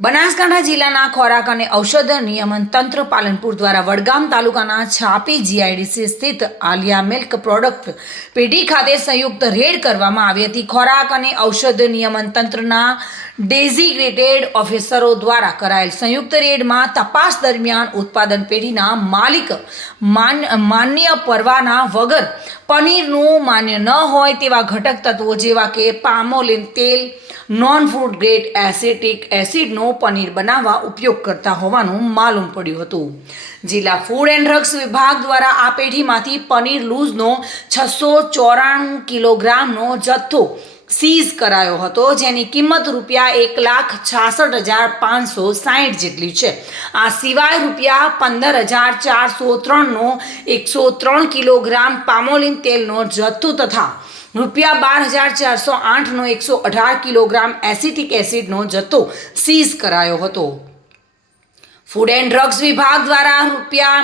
બનાસકાંઠા જિલ્લાના ખોરાક અને ઔષધ નિયમન તંત્ર પાલનપુર દ્વારા વડગામ તાલુકાના છાપી જીઆઈડીસી સ્થિત આલિયા મિલ્ક પ્રોડક્ટ પેઢી ખાતે સંયુક્ત રેડ કરવામાં આવી હતી. ખોરાક અને ઔષધ નિયમન તંત્રના ડેઝિગ્નેટેડ ઓફિસરો દ્વારા કરાયેલ સંયુક્ત રેડમાં તપાસ દરમિયાન ઉત્પાદન પેઢીના માલિક માન, માન્ય પરવાના વગર પનીરનું માન્ય ન હોય તેવા ઘટક તત્વો જેવા કે પામોલિન તેલ નોન ફૂડ ગ્રેડ એસિટિક એસિડનો પનીર બનાવવા ઉપયોગ કરતા હોવાનું માલુમ પડ્યું હતું. જિલ્લા ફૂડ એન્ડ ડ્રગ્સ વિભાગ દ્વારા આ પેઢીમાંથી પનીર લૂઝનો છસો ચોરાણું કિલોગ્રામનો જથ્થો સીઝ કરાયો હતો, જેની કિંમત રૂપિયા એક લાખ છાસઠ હજાર પાંચસો સાહીઠ જેટલી છે. આ સિવાય રૂપિયા પંદર હજાર ચારસો ત્રણનો એકસો ત્રણ કિલોગ્રામ પામોલિન તેલનો જથ્થો તથા રૂપિયા બાર હજાર ચારસો આઠનો એકસો અઢાર કિલોગ્રામ એસિટિક એસિડનો જથ્થો સીઝ કરાયો હતો. ફૂડ એન્ડ ડ્રગ્સ વિભાગ દ્વારા રૂપિયા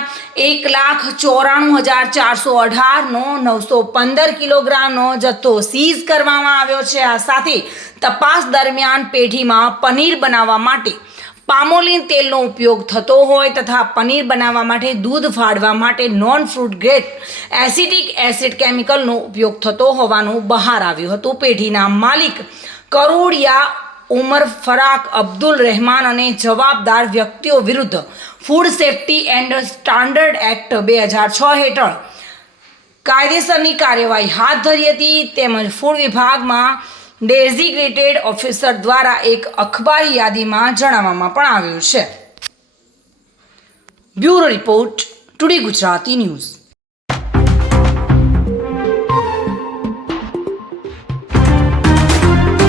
એક લાખ ચોરાણું હજાર ચારસો અઢારનો નવસો પંદર કિલોગ્રામનો જથ્થો સીઝ કરવામાં આવ્યો છે. આ સાથે તપાસ દરમિયાન પેઢીમાં પનીર બનાવવા માટે પામોલિન તેલનો ઉપયોગ થતો હોય તથા પનીર બનાવવા માટે દૂધ ફાડવા માટે non fruit grade acetic acid કેમિકલનો ઉપયોગ થતો હોવાનું બહાર આવ્યું હતું. પેઢીના માલિક કરોડિયા ઉમર ફરાક અબ્દુલ રહેમાન અને જવાબદાર વ્યક્તિઓ વિરુદ્ધ food safety and standard act બે હજાર છ હેઠળ કાયદેસરની કાર્યવાહી હાથ ધરી હતી. તેમજ ફૂડ વિભાગમાં ડેઝિગ્નેટેડ ઓફિસર દ્વારા એક અખબારી યાદીમાં જણાવવામાં પણ આવ્યું છે. Bureau report, today Gujarati news.